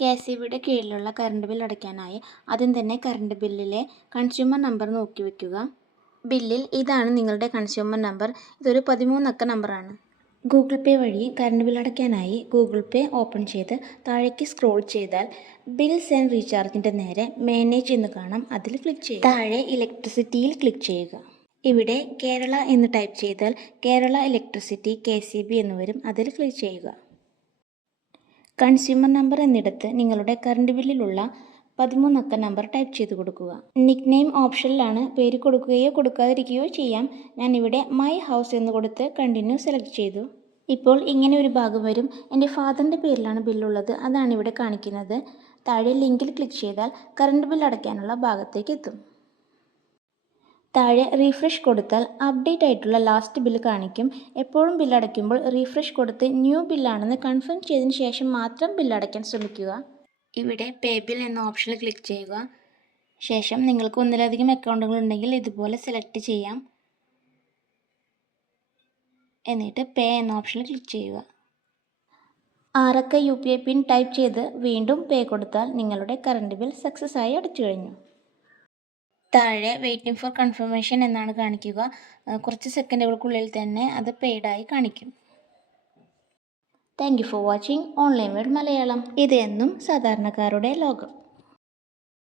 കെ.എസ്.ഇ.ബിയുടെ കീഴിലുള്ള current bill അടയ്ക്കാനായി ആദ്യം തന്നെ കറണ്ട് ബില്ലിലെ കൺസ്യൂമർ നമ്പർ നോക്കി വയ്ക്കുക. ബില്ലിൽ ഇതാണ് നിങ്ങളുടെ കൺസ്യൂമർ നമ്പർ. ഇതൊരു 13 അക്ക നമ്പറാണ്. ഗൂഗിൾ പേ വഴി കറണ്ട് ബിൽ അടയ്ക്കാനായി ഗൂഗിൾ പേ ഓപ്പൺ ചെയ്ത് താഴേക്ക് സ്ക്രോൾ ചെയ്താൽ ബിൽസ് ആൻഡ് റീചാർജിൻ്റെ നേരെ മാനേജ് എന്ന് കാണാം. അതിൽ ക്ലിക്ക് ചെയ്യുക. താഴെ ഇലക്ട്രിസിറ്റിയിൽ ക്ലിക്ക് ചെയ്യുക. ഇവിടെ കേരള എന്ന് ടൈപ്പ് ചെയ്താൽ കേരള ഇലക്ട്രിസിറ്റി കെ.എസ്.ഇ.ബി എന്ന് വരും. അതിൽ ക്ലിക്ക് ചെയ്യുക. കൺസ്യൂമർ നമ്പർ എന്നിടത്ത് നിങ്ങളുടെ കറണ്ട് ബില്ലിലുള്ള 13 അക്ക നമ്പർ ടൈപ്പ് ചെയ്ത് കൊടുക്കുക. നിക് നെയിം ഓപ്ഷനിലാണ്. പേര് കൊടുക്കുകയോ കൊടുക്കാതിരിക്കുകയോ ചെയ്യാം. ഞാനിവിടെ മൈ ഹൗസ് എന്ന് കൊടുത്ത് കണ്ടിന്യൂ സെലക്ട് ചെയ്തു. ഇപ്പോൾ ഇങ്ങനെ ഒരു ഭാഗം വരും. എൻ്റെ ഫാദറിൻ്റെ പേരിലാണ് ബില്ലുള്ളത്. അതാണ് ഇവിടെ കാണിക്കുന്നത്. താഴെ ലിങ്കിൽ ക്ലിക്ക് ചെയ്താൽ കറണ്ട് ബിൽ അടയ്ക്കാനുള്ള ഭാഗത്തേക്ക് എത്തും. താഴെ റീഫ്രഷ് കൊടുത്താൽ അപ്ഡേറ്റ് ആയിട്ടുള്ള ലാസ്റ്റ് ബില്ല് കാണിക്കും. എപ്പോഴും ബില്ലടയ്ക്കുമ്പോൾ റീഫ്രഷ് കൊടുത്ത് ന്യൂ ബില്ലാണെന്ന് കൺഫേം ചെയ്തതിന് ശേഷം മാത്രം ബില്ലടയ്ക്കാൻ ശ്രമിക്കുക. ഇവിടെ പേ ബിൽ എന്ന ഓപ്ഷനിൽ ക്ലിക്ക് ചെയ്യുക. ശേഷം നിങ്ങൾക്ക് ഒന്നിലധികം അക്കൗണ്ടുകൾ ഉണ്ടെങ്കിൽ ഇതുപോലെ സെലക്ട് ചെയ്യാം. എന്നിട്ട് പേ എന്ന ഓപ്ഷനിൽ ക്ലിക്ക് ചെയ്യുക. 6 അക്ക UPI പിൻ ടൈപ്പ് ചെയ്ത് വീണ്ടും പേ കൊടുത്താൽ നിങ്ങളുടെ കറണ്ട് ബിൽ സക്സസ് ആയി അടച്ചു കഴിഞ്ഞു. താഴെ വെയിറ്റിംഗ് ഫോർ കൺഫർമേഷൻ എന്നാണ് കാണിക്കുക. കുറച്ച് സെക്കൻഡുകൾക്കുള്ളിൽ തന്നെ അത് പെയ്ഡായി കാണിക്കും. Thank you for watching online world Malayalam. ഇത് എന്നും സാധാരണക്കാരുടെ ലോകം.